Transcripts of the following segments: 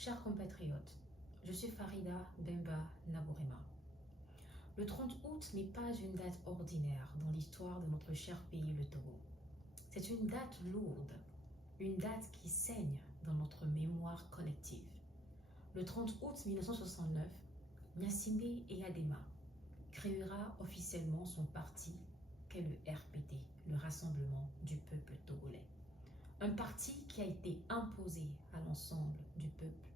Chers compatriotes, je suis Farida Bemba Nabourema. Le 30 août n'est pas une date ordinaire dans l'histoire de notre cher pays, le Togo. C'est une date lourde, une date qui saigne dans notre mémoire collective. Le 30 août 1969, Gnassingbé Eyadema créera officiellement son parti qu'est le RPT, le Rassemblement du peuple togolais. Un parti qui a été imposé à l'ensemble du peuple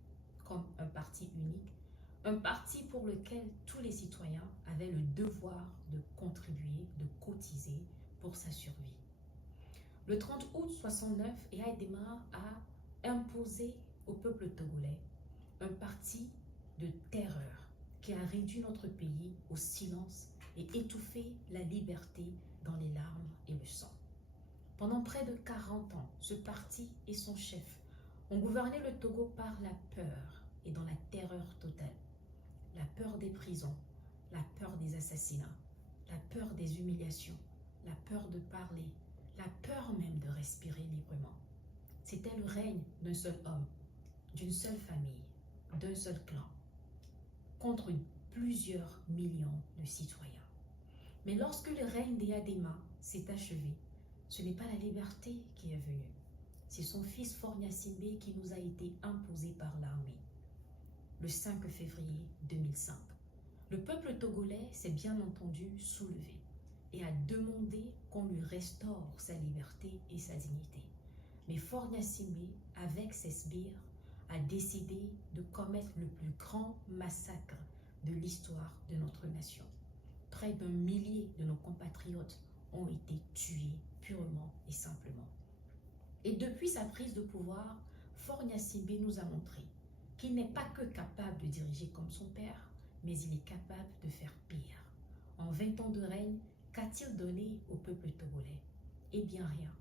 comme un parti unique, un parti pour lequel tous les citoyens avaient le devoir de contribuer, de cotiser pour sa survie. Le 30 août 1969, Eyadema a imposé au peuple togolais un parti de terreur qui a réduit notre pays au silence et étouffé la liberté dans les larmes et le sang. Pendant près de 40 ans, ce parti et son chef ont gouverné le Togo par la peur et dans la terreur totale. La peur des prisons, la peur des assassinats, la peur des humiliations, la peur de parler, la peur même de respirer librement. C'était le règne d'un seul homme, d'une seule famille, d'un seul clan, contre plusieurs millions de citoyens. Mais lorsque le règne d'Eyadema s'est achevé, ce n'est pas la liberté qui est venue. C'est son fils Faure Gnassingbé qui nous a été imposé par l'armée le 5 février 2005. Le peuple togolais s'est bien entendu soulevé et a demandé qu'on lui restaure sa liberté et sa dignité. Mais Faure Gnassingbé, avec ses sbires, a décidé de commettre le plus grand massacre de l'histoire de notre nation. Près d'1 millier de nos compatriotes ont été tués purement et simplement. Et depuis sa prise de pouvoir, Faure Gnassingbé nous a montré qu'il n'est pas que capable de diriger comme son père, mais il est capable de faire pire. En 20 ans de règne, qu'a-t-il donné au peuple togolais? Eh bien rien.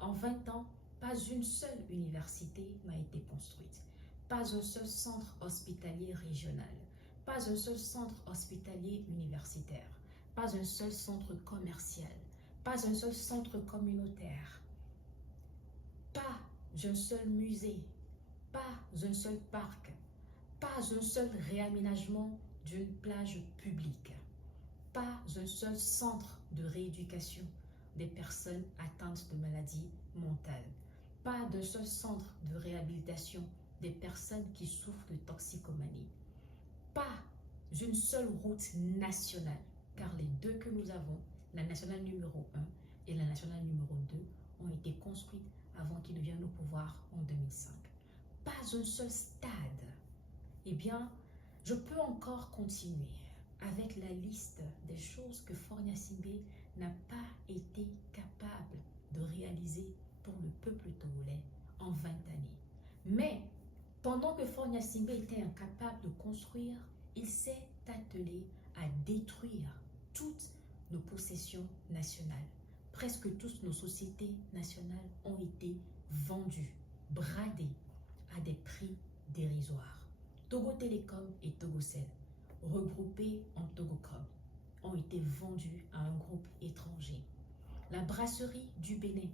En 20 ans, pas une seule université n'a été construite, pas un seul centre hospitalier régional, pas un seul centre hospitalier universitaire, pas un seul centre commercial, pas un seul centre communautaire, pas un seul musée, pas un seul parc, pas un seul réaménagement d'une plage publique, pas un seul centre de rééducation des personnes atteintes de maladies mentales, pas d'un seul centre de réhabilitation des personnes qui souffrent de toxicomanie, pas une seule route nationale, car les deux que nous avons, la nationale numéro 1 et la nationale numéro 2, ont été construites avant qu'ils ne viennent au pouvoir en 2005. Pas un seul stade. Eh bien, je peux encore continuer avec la liste des choses que Faure Gnassingbé n'a pas été capable de réaliser pour le peuple togolais en 20 années. Mais, pendant que Faure Gnassingbé était incapable de construire, il s'est attelé à détruire toutes nos possessions nationales. Presque toutes nos sociétés nationales ont été vendues, bradées à des prix dérisoires. Togo Télécom et Togocel, regroupés en Togocom, ont été vendus à un groupe étranger. La brasserie du Bénin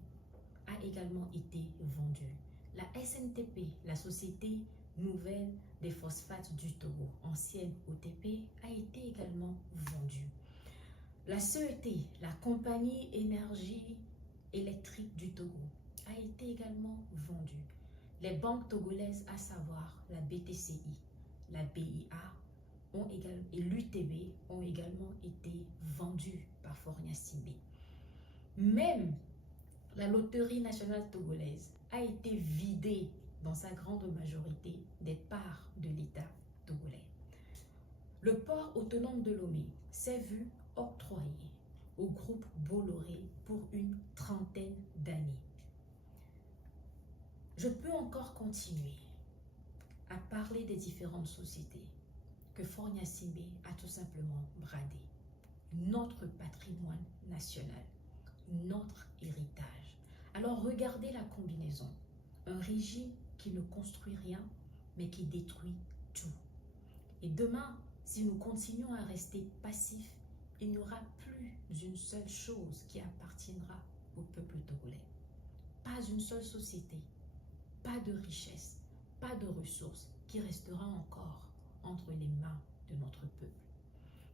a également été vendue. La SNTP, la Société Nouvelle des Phosphates du Togo, ancienne OTP, a été également vendue. La CET, la Compagnie Énergie Électrique du Togo, a été également vendue. Les banques togolaises, à savoir la BTCI, la BIA et l'UTB, ont également été vendues par Faure Gnassingbé. Même la loterie nationale togolaise a été vidée dans sa grande majorité des parts de l'État togolais. Le port autonome de Lomé s'est vu octroyé au groupe Bolloré pour une 30aine d'années. Je peux encore continuer à parler des différentes sociétés que Faure Gnassingbé a tout simplement bradées. Notre patrimoine national, notre héritage. Alors regardez la combinaison. Un régime qui ne construit rien, mais qui détruit tout. Et demain, si nous continuons à rester passifs, il n'y aura plus une seule chose qui appartiendra au peuple togolais. Pas une seule société, pas de richesse, pas de ressources qui restera encore entre les mains de notre peuple.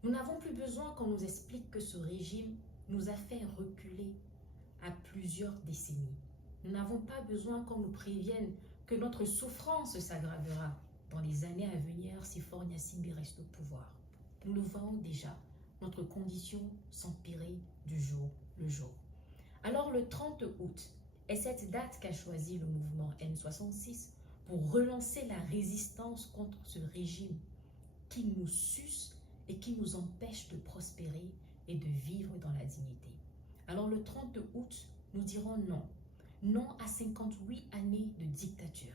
Nous n'avons plus besoin qu'on nous explique que ce régime nous a fait reculer à plusieurs décennies. Nous n'avons pas besoin qu'on nous prévienne que notre souffrance s'aggravera dans les années à venir si Faure Gnassingbé reste au pouvoir. Nous le voyons déjà, notre condition s'empirer du jour le jour. Alors le 30 août est cette date qu'a choisi le mouvement N66 pour relancer la résistance contre ce régime qui nous suce et qui nous empêche de prospérer et de vivre dans la dignité. Alors le 30 août, nous dirons non. Non à 58 années de dictature.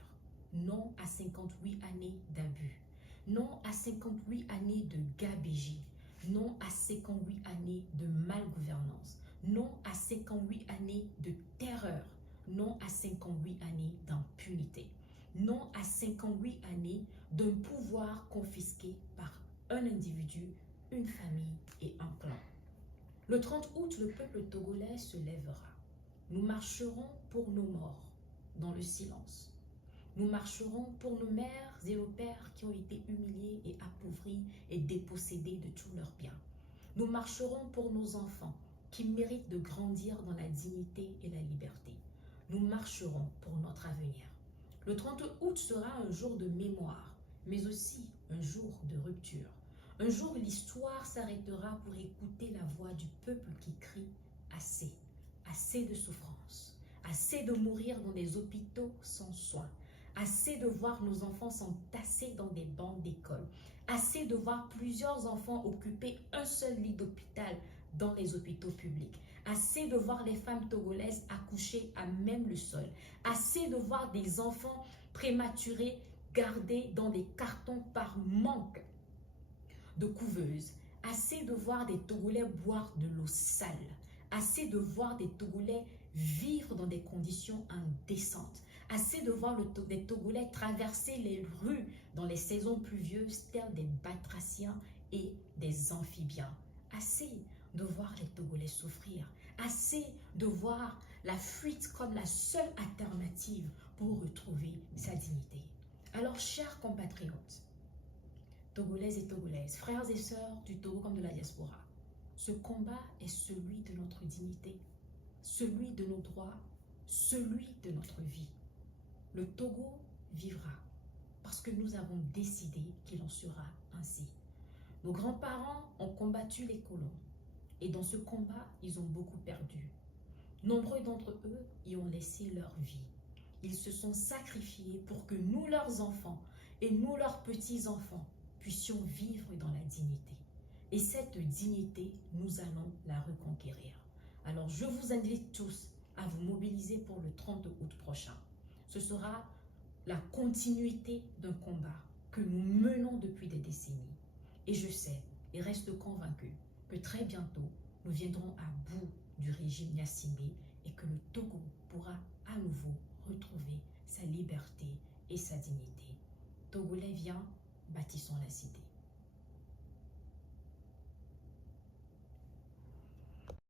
Non à 58 années d'abus. Non à 58 années de gabegie. Non à 58 années de malgouvernance. Non à 58 années de terreur. Non à 58 années d'impunité. Non à 58 années d'un pouvoir confisqué par un individu, une famille et un clan. Le 30 août, le peuple togolais se lèvera. Nous marcherons pour nos morts dans le silence. Nous marcherons pour nos mères et nos pères qui ont été humiliés et appauvris et dépossédés de tous leurs biens. Nous marcherons pour nos enfants qui méritent de grandir dans la dignité et la liberté. Nous marcherons pour notre avenir. Le 30 août sera un jour de mémoire, mais aussi un jour de rupture. Un jour, l'histoire s'arrêtera pour écouter la voix du peuple qui crie « Assez ». Assez de souffrance, assez de mourir dans des hôpitaux sans soins, assez de voir nos enfants s'entasser dans des bancs d'école, assez de voir plusieurs enfants occuper un seul lit d'hôpital dans les hôpitaux publics, assez de voir les femmes togolaises accoucher à même le sol, assez de voir des enfants prématurés gardés dans des cartons par manque de couveuses, assez de voir des Togolais boire de l'eau sale, assez de voir des Togolais vivre dans des conditions indécentes, assez de voir des Togolais traverser les rues dans les saisons pluvieuses telles des batraciens et des amphibiens, assez de voir les Togolais souffrir, assez de voir la fuite comme la seule alternative pour retrouver sa dignité. Alors, chers compatriotes, Togolaises et Togolaises, frères et sœurs du Togo comme de la diaspora, ce combat est celui de notre dignité, celui de nos droits, celui de notre vie. Le Togo vivra parce que nous avons décidé qu'il en sera ainsi. Nos grands-parents ont combattu les colons et dans ce combat, ils ont beaucoup perdu. Nombreux d'entre eux y ont laissé leur vie. Ils se sont sacrifiés pour que nous, leurs enfants, et nous, leurs petits-enfants, puissions vivre dans la dignité. Et cette dignité, nous allons la reconquérir. Alors, je vous invite tous à vous mobiliser pour le 30 août prochain. Ce sera la continuité d'un combat que nous menons depuis des décennies. Et je sais et reste convaincu que très bientôt, nous viendrons à bout du régime Gnassingbé et que le Togo pourra à nouveau retrouver sa liberté et sa dignité. Togolais, viens, bâtissons la cité.